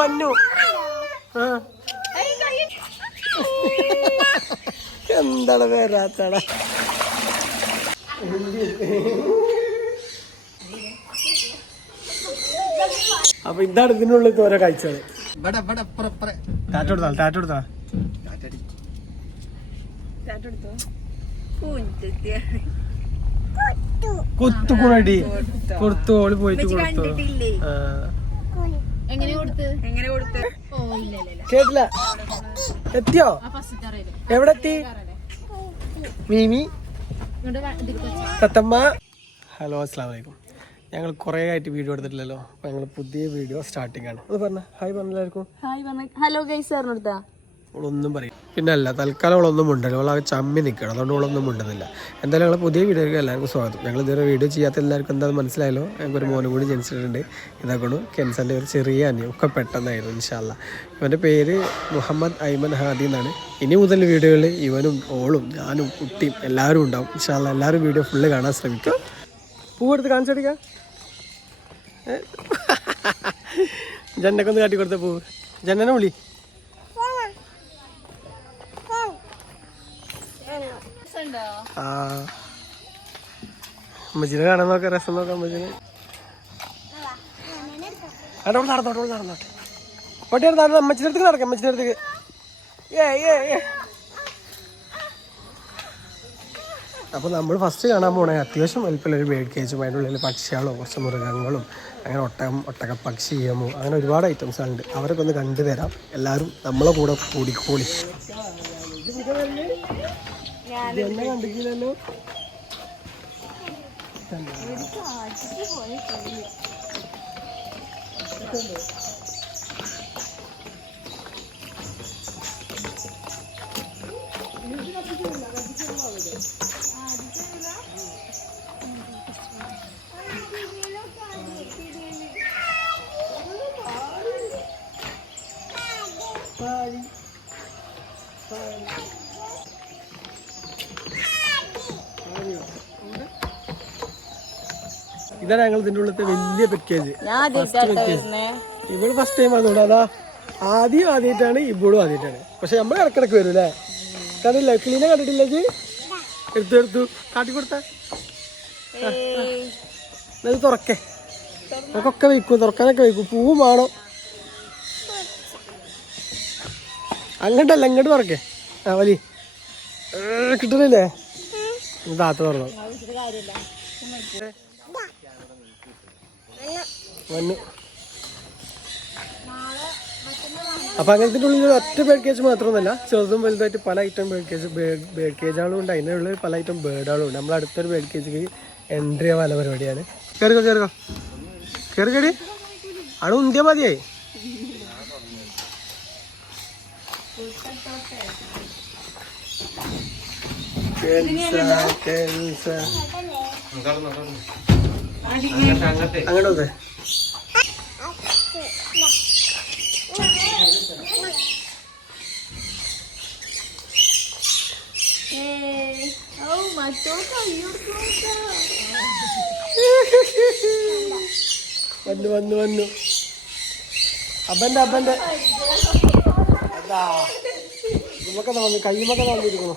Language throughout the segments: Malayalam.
പന്നു ആ. എന്താണ് വരാത്തട? അപ്പൊ ഇതാണ് ഇതിനുള്ളിൽ ഓരോ കാഴ്ചകൾ ഇവിടെ ഇവിടെ ഇപ്പുറം ഇപ്പുറം. ടാറ്റ കൊടുത്താ ടാറ്റ കൊടുത്താ കാറ്റടി കൊത്തുകുണടി കൊടുത്തു. ഓൾ പോയിട്ട് കൊടുത്തു? ആ. കേട്ടില്ല എത്തിയോ ആ ഫസ്റ്റ് അറിയില്ല എവിടെ എത്തി? മീമി? തത്തമ്മ? ഹലോ അസ്സാം വലൈക്കും ഞങ്ങൾ കുറേ ആയിട്ട് വീഡിയോ എടുത്തിട്ടില്ലല്ലോ. അപ്പോൾ ഞങ്ങൾ പുതിയ വീഡിയോ സ്റ്റാർട്ടിംഗ് ആണ് അത് പറഞ്ഞ. ഹായ് പറഞ്ഞ എല്ലാവർക്കും. ഹായ് പറഞ്ഞ. ഹലോ ഗൈസ് പറഞ്ഞെടുത്താ അവളൊന്നും പറയും. പിന്നെ അല്ല തൽക്കാലം അവളൊന്നും ഉണ്ടല്ലോ ആ ചമ്മി നിൽക്കണം അതുകൊണ്ട് അവളൊന്നും ഉണ്ടെന്നില്ല എന്തായാലും ഞങ്ങൾ പുതിയ വീഡിയോയ്ക്ക് എല്ലാവർക്കും സ്വാഗതം. ഞങ്ങൾ ഇതുവരെ വീഡിയോ ചെയ്യാത്ത എല്ലാവർക്കും എന്താ മനസ്സിലായല്ലോ? ഞങ്ങൾക്ക് ഒരു മോനും കൂടി ജനിച്ചിട്ടുണ്ട്. ഇതാക്കണം കെൻസന്റെ ഒരു ചെറിയ അനിയും ഒക്കെ പെട്ടെന്നായിരുന്നു ഇൻഷാല്ല ഇവന്റെ പേര് മുഹമ്മദ് ഐമൻ ഹാദി എന്നാണ്. ഇനി മുതൽ വീഡിയോകളിൽ ഇവനും ഓളും ഞാനും കുട്ടിയും എല്ലാവരും ഉണ്ടാവും. ഇൻഷാല്ല എല്ലാവരും വീഡിയോ ഫുള്ള് കാണാൻ ശ്രമിക്കും പൂവെടുത്ത് കാണിച്ചടിക്കാം ജനക്കൊന്ന് കാട്ടി കൊടുത്ത പൂവ്. ജന്നനെ വിളി ആ അമ്മച്ചിനെ കാണാൻ നോക്കാം രസം നോക്കാം അമ്മച്ചിനെ. അവിടെ നടന്നോട്ടെ നടന്നോട്ടെ ഒട്ടി നടന്നു. അമ്മച്ചിന്റെ അടുത്തേക്ക് നടക്കാം അമ്മച്ചിന്റെ അടുത്തേക്ക്. ഏ ഏ ഏ. അപ്പോൾ നമ്മൾ ഫസ്റ്റ് കാണാൻ പോണേ അത്യാവശ്യം ഒരു ബേഡ് കേജും അതിന്റെ പക്ഷികളും കുറച്ച് മൃഗങ്ങളും അങ്ങനെ ഒട്ടകം ഒട്ടക പക്ഷി അങ്ങനെ ഒരുപാട് ഐറ്റംസ് ഉണ്ട്. അവരൊക്കെ ഒന്ന് കണ്ടുതരാം എല്ലാവരും നമ്മളെ കൂടെ കൂടിക്കോളി എന്നെ കണ്ടിട്ടില്ലല്ലോ ഇതാണ് ഞങ്ങൾ ഇതിന്റെ ഉള്ളത്തെ വലിയ പാക്കേജ് ഇവൾ ഫസ്റ്റ് ടൈം ആണ് അതാ ആദ്യം ആദ്യമായിട്ടാണ് ഇവളും ആദ്യമായിട്ടാണ്. പക്ഷെ നമ്മൾ ഇടക്കിടക്ക് വരും അല്ലേ? കണ്ടില്ല ക്ലീനെ കണ്ടിട്ടില്ല ജി? എടുത്തു എടുത്തു. കാട്ടി കൊടുത്ത. ഇത് തുറക്കേ. നമുക്കൊക്കെ വയ്ക്കും തുറക്കാനൊക്കെ വയ്ക്കും. പൂവും വേണം. അങ്ങോട്ടല്ല ഇങ്ങോട്ട് തുറക്കേ. ആ വലി. കിട്ടണില്ലേ? താത്ത തുറന്നു. വന്നു. അപ്പൊ അങ്ങനത്തെ ഉള്ളിൽ ഒറ്റ ബേഡ് കേജ് മാത്രമൊന്നുമല്ല ചെറുതും വലുതായിട്ട് പല ഐറ്റം ബേഡ് കേജ് ബേഡ് കേജുകളും ഉണ്ട്. അതിന്റെ ഉള്ളിൽ പല ഐറ്റം ബേഡുകളും ഉണ്ട്. നമ്മൾ അടുത്തൊരു ബേഡ് കേജിക്ക് എൻട്രി ആവാനുള്ള പരിപാടിയാണ്. കയറിക്കോ കയറിക്കോ കയറി കയറി അവിടെ ഉന്തിയ മതിയായി. അങ്ങോട്ട് വന്നു വന്നു വന്നു. അപ്പന്റെ അപ്പന്റെ അതാ. ഇതൊക്കെ വന്നു കയ്യുമൊക്കെ വന്നിരിക്കണു?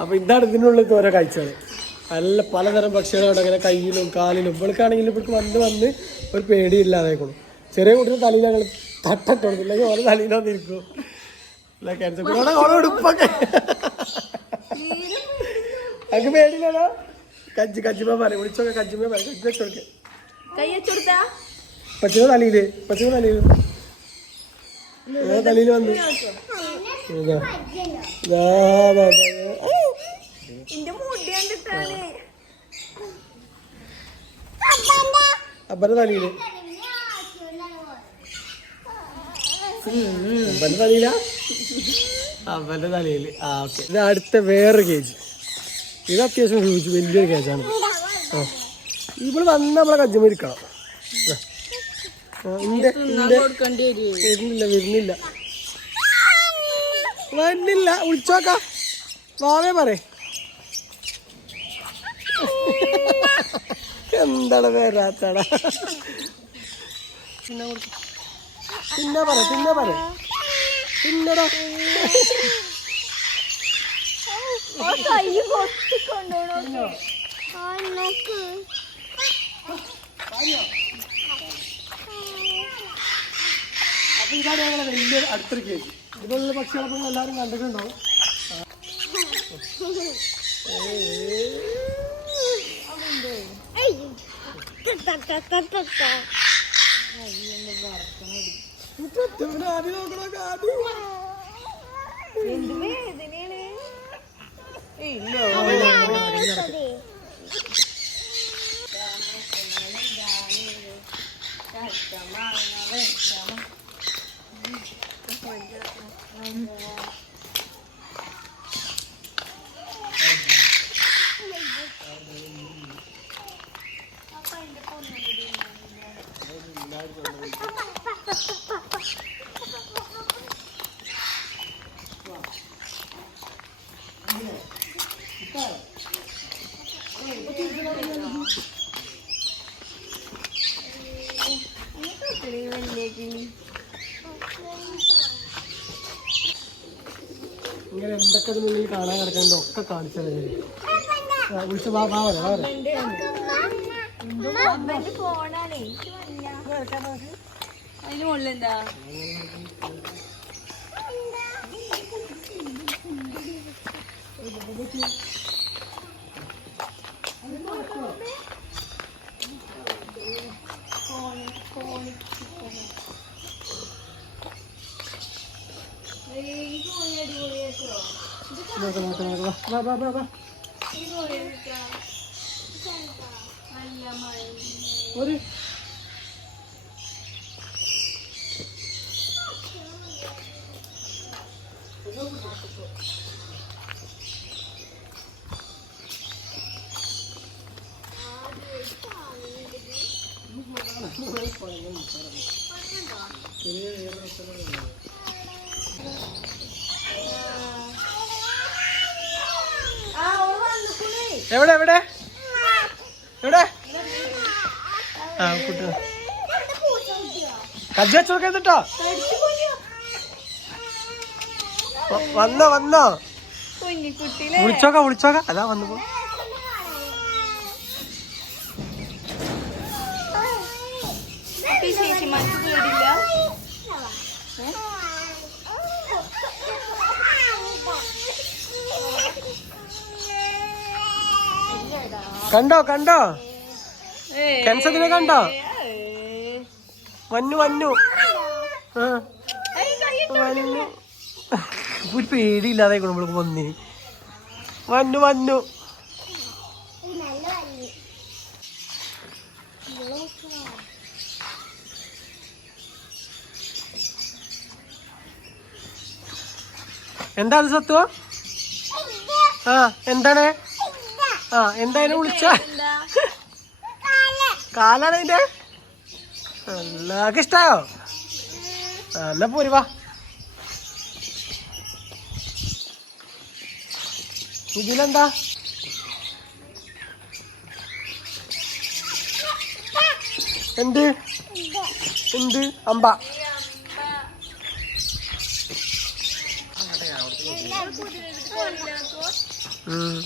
അപ്പൊ ഇതാണ് ഇതിനുള്ളിൽ ഓരോ കാഴ്ചകൾ. നല്ല പലതരം പക്ഷികളുണ്ട് അങ്ങനെ കയ്യിലും കാലിലും. ഇവൾക്കാണെങ്കിൽ ഇവൾക്ക് വന്ന് വന്ന് ഒരു പേടിയില്ലാതായിക്കോളും ചെറിയ കുട്ടിയുടെ തലയിൽ ഞങ്ങൾ തട്ടിട്ടുണ്ടെങ്കിൽ ഓരോ തലയിൽ വന്നിരിക്കും ഉടുപ്പൊക്കെ. അതൊക്കെ പേടിയില്ലല്ലോ? കജ്ജി കജ്ജിമ പറയും വിളിച്ചൊക്കെ കജ്ജിമ പറയും കജ്ജി വെച്ചോക്കെ. പച്ചിമ തലയിൽ പച്ചിമ തലയിൽ തലയിൽ. വന്നു. ഇതാ. ഇതാ, ഇതാ, ഇതാ. എന്റെ മുടി കണ്ടിട്ടാണ്. അപ്പന്റെ തലയിൽ അപ്പന്റെ തലയില? അപ്പന്റെ തലയിൽ ആ ഓക്കെ. ഇത് അടുത്ത വേറൊരു കേജ് ഇത് അത്യാവശ്യം ഹ്യൂജ് വലിയൊരു കേജാണ് ആ. ഇവിടെ വന്ന് നമ്മളെ കജ്ജമരിക്കണം വരുന്നില്ല വരുന്നില്ല. വരുന്നില്ല. വിളിച്ചോക്ക. വാവേ പറ എന്താണ് വരാത്തടാ? പിന്നെ. പിന്നെ പറ പിന്നെ പറ. പിന്നടാ അപ്പൊ ഇതാണ് ഞങ്ങളെ വലിയ അടുത്തൊരു കേജ് ഇതുപോലുള്ള പക്ഷികളൊക്കെ എല്ലാവരും കണ്ടിട്ടുണ്ടാവും. ഇവനെ ആദ്യം നോക്കണോ ആദ്യം എന്ത് വേദനയാണ് ഇല്ല എന്തൊക്കെ ഇതിനുള്ളിൽ കാണാൻ കിടക്കുന്നുണ്ട്. ഒക്കെ കാണിച്ചത് വിളിച്ച വാ വാ വരെ വരെ. നോക്ക് നോക്ക് നോക്ക് വാ വാ വാ വാ ഒരു എവിടെ എവിടെ? എവിടെ? ആ കുട്ടി. കജ്ജ വെച്ച് നോക്കരുതട്ടോ വ- വന്നോ വന്നോ. വിളിച്ചോക്കാ വിളിച്ചോക്ക. അതാ വന്നു പോ. കണ്ടോ കണ്ടോ? കെൻസത്തിനെ കണ്ടോ? വന്നു വന്നു. വന്നു. ഒരു പേടിയില്ലാതെ നമ്മൾക്ക് വന്നിന് വന്നു വന്നു. എന്താ അത് സത്വ? ആ എന്താണ്? ആ എന്തായാലും വിളിച്ച? കാലാണ് അതിന്റെ? എല്ലാവർക്കും ഇഷ്ടായോ? എന്നാ പോരി ഇതിലെന്താ? എന്ത്? എന്ത്? അമ്പ. ഉം.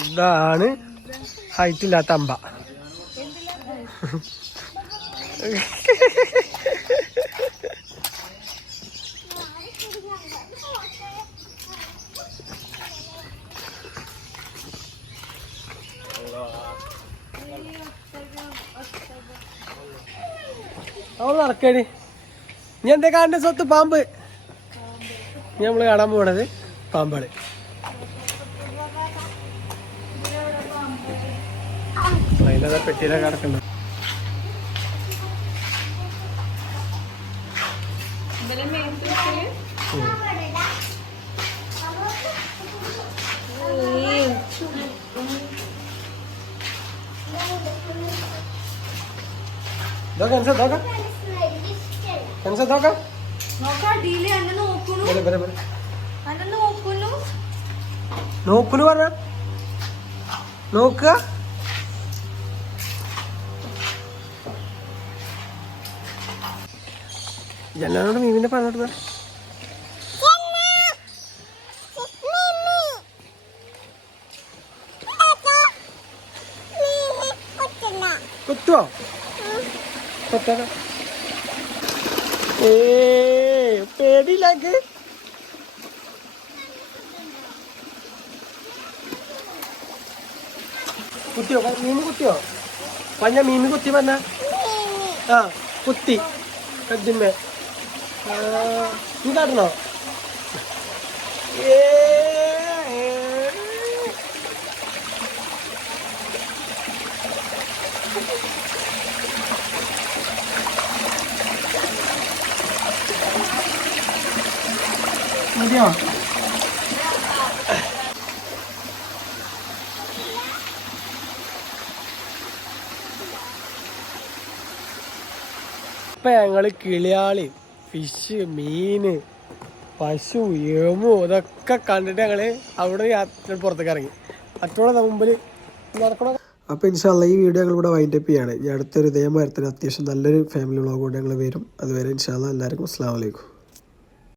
ഇതാണ് ഹൈറ്റ് ഇല്ലാത്ത അമ്പ. അവൾ നടക്കടി. നീ എന്താ കാണുന്ന സ്വത്ത് പാമ്പ്? ഇനി നമ്മൾ കാണാൻ പോണത് പാമ്പാണ്. അതിലതാ പെട്ടിയിലൊക്കെ കിടക്കണ്ട ഇതൊക്കെ കൻസ ഇതൊക്കെ കൻസ ഇതൊക്കെ അന്നെ നോക്കണു നോക്കുന്നു പറഞ്ഞ. നോക്കുക. ജനലോട് മീമിന്റെ പറഞ്ഞോട്ട് കുത്തുവോ? കൊത്തോ ഏ പേടിയില്ലാക്ക് കുത്തിയോ? മീൻ കുത്തിയോ? പഞ്ഞ മീൻ കുത്തി പറഞ്ഞ ആ കുത്തി. കജ്ജിന്മേ ആ, നീ കാട്ടണോ ഏ, മതിയോ ഇപ്പൊ ഞങ്ങൾ കിളിയാളി ഫിഷ് മീന് പശു എമു ഇതൊക്കെ കണ്ടിട്ട് ഞങ്ങൾ അവിടെ യാത്ര പുറത്തേക്ക് ഇറങ്ങി. മറ്റുള്ള മുമ്പിൽ നടക്കണം? അപ്പോൾ ഇൻഷാല്ല ഈ വീഡിയോ ഞങ്ങൾ ഇവിടെ വൈൻഡപ്പ് ചെയ്യാണ്. ഈ അടുത്തൊരു ഇതേമാരത്തിന് അത്യാവശ്യം നല്ലൊരു ഫാമിലി വ്ളോഗ് കൊണ്ട് ഞങ്ങൾ വരും. അതുവരെ ഇൻഷാല്ല എല്ലാവർക്കും അസ്സാം വലൈക്കും